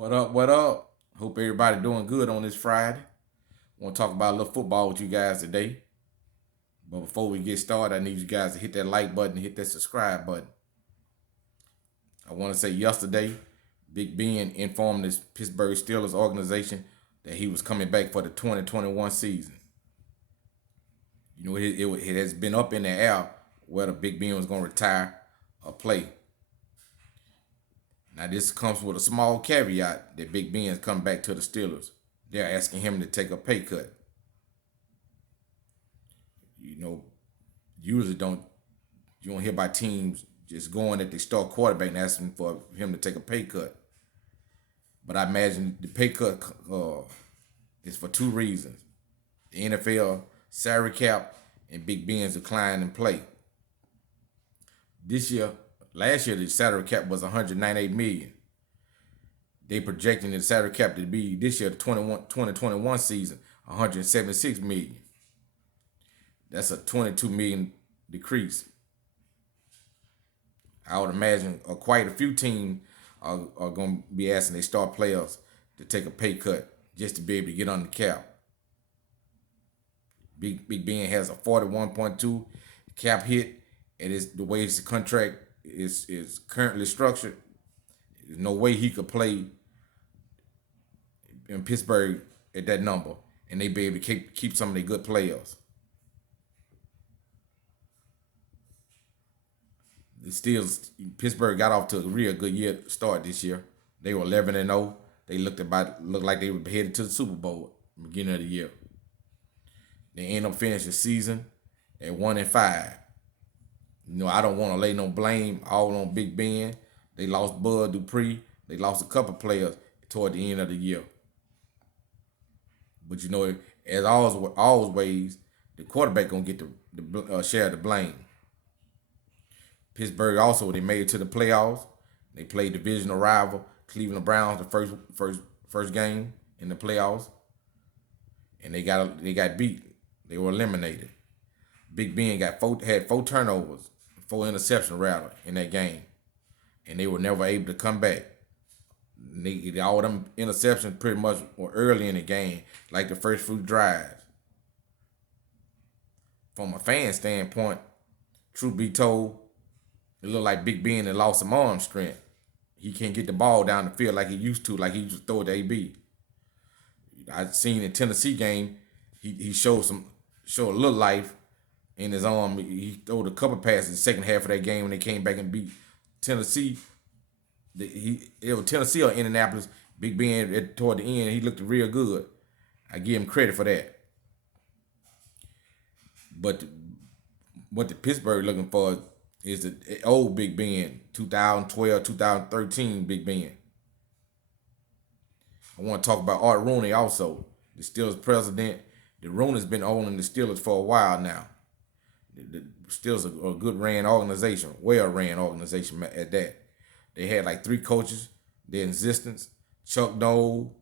What up? What up? Hope everybody doing good on this Friday. Want to talk about a little football with you guys today. But before we get started, I need you guys to hit that like button, hit that subscribe button. I want to say yesterday, Big Ben informed this Pittsburgh Steelers organization that he was coming back for the 2021 season. It has been up in the air whether Big Ben was going to retire or play. Now, this comes with a small caveat that Big Ben's come back to the Steelers. They're asking him to take a pay cut. You know, usually you don't hear about teams just going at the star quarterback and asking for him to take a pay cut. But I imagine the pay cut is for two reasons: the NFL salary cap and Big Ben's decline in play. Last year, the salary cap was 198 million. They projecting the salary cap to be this year, the 2021 season, 176 million. That's a 22 million decrease. I would imagine quite a few teams are going to be asking their star players to take a pay cut just to be able to get on the cap. Big Ben has a 41.2 cap hit, and the way his contract is currently structured. There's no way he could play in Pittsburgh at that number, and they be able to keep some of their good players. Pittsburgh got off to a real good year start this year. They were 11-0. They looked like they were headed to the Super Bowl at the beginning of the year. They end up finishing the season at 1-5. I don't want to lay no blame all on Big Ben. They lost Bud Dupree. They lost a couple players toward the end of the year. But as always, the quarterback gonna get the share of the blame. Pittsburgh also, they made it to the playoffs. They played divisional rival Cleveland Browns the first game in the playoffs, and they got beat. They were eliminated. Big Ben had four turnovers, 4 interceptions rather in that game, and they were never able to come back. All them interceptions pretty much were early in the game, like the first few drives. From a fan standpoint, truth be told, it looked like Big Ben had lost some arm strength. He can't get the ball down the field like he used to throw it to AB. I seen in Tennessee game, he showed a little life in his arm. He threw a couple passes in the second half of that game when they came back and beat Tennessee. It was Tennessee or Indianapolis. Big Ben toward the end, he looked real good. I give him credit for that. But what the Pittsburgh looking for is the old Big Ben, 2012, 2013 Big Ben. I want to talk about Artrooney also, the Steelers president. The Rooney's been owning the Steelers for a while now. The Steelers are a good ran organization, well-ran organization at that. They had like 3 coaches, their existence: Chuck Noll,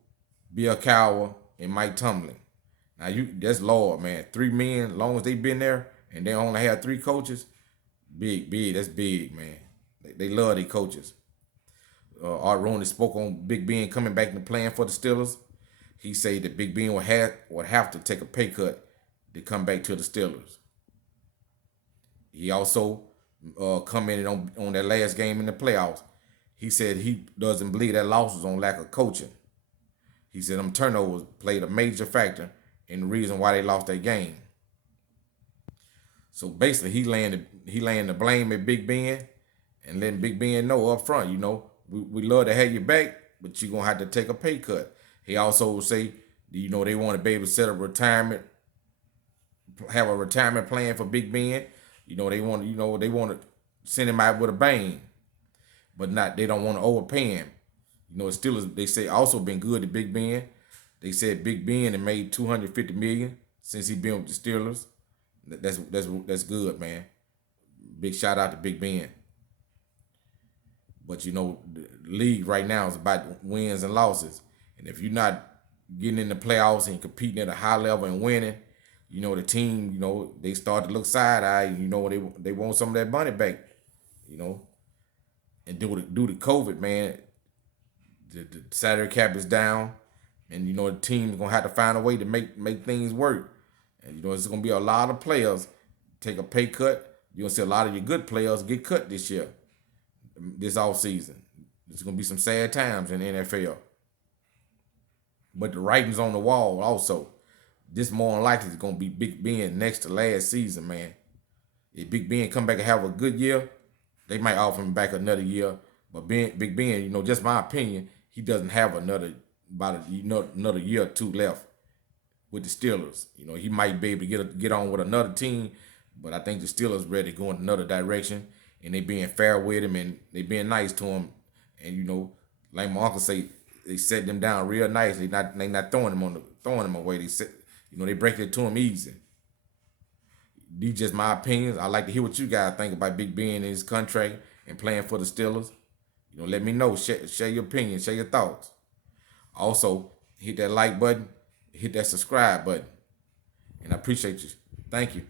Bill Cowher, and Mike Tomlin. Now that's Lord, man. 3 men, as long as they've been there, and they only have 3 coaches, big, that's big, man. They love their coaches. Art Rooney spoke on Big Ben coming back and playing for the Steelers. He said that Big Ben would have to take a pay cut to come back to the Steelers. He also commented on that last game in the playoffs. He said he doesn't believe that loss was on lack of coaching. He said them turnovers played a major factor in the reason why they lost that game. So basically, he laying the blame at Big Ben and letting Big Ben know up front, we love to have you back, but you're going to have to take a pay cut. He also will say, they want to be able to set up have a retirement plan for Big Ben. They want to send him out with a bang, but they don't want to overpay him. Steelers, they say, also been good to Big Ben. They said Big Ben had made $250 million since he been with the Steelers. That's good, man. Big shout out to Big Ben. But the league right now is about wins and losses. And if you're not getting in the playoffs and competing at a high level and winning, the team, they start to look side-eye. They want some of that money back, And due to COVID, man, The salary cap is down, and the team's gonna have to find a way to make things work. And it's gonna be a lot of players take a pay cut. You're gonna see a lot of your good players get cut this year, this off season. There's gonna be some sad times in the NFL. But the writing's on the wall also. This more than likely is gonna be Big Ben next to last season, man. If Big Ben come back and have a good year, they might offer him back another year. But Big Ben, just my opinion, he doesn't have another year or two left with the Steelers. He might be able to get on with another team, but I think the Steelers ready to go in another direction, and they being fair with him and they being nice to him. And like my uncle say, they set them down real nice. They not throwing him away. They set, they break it to him easy. These just my opinions. I like to hear what you guys think about Big Ben and his contract and playing for the Steelers. Let me know. Share your opinion. Share your thoughts. Also, hit that like button. Hit that subscribe button. And I appreciate you. Thank you.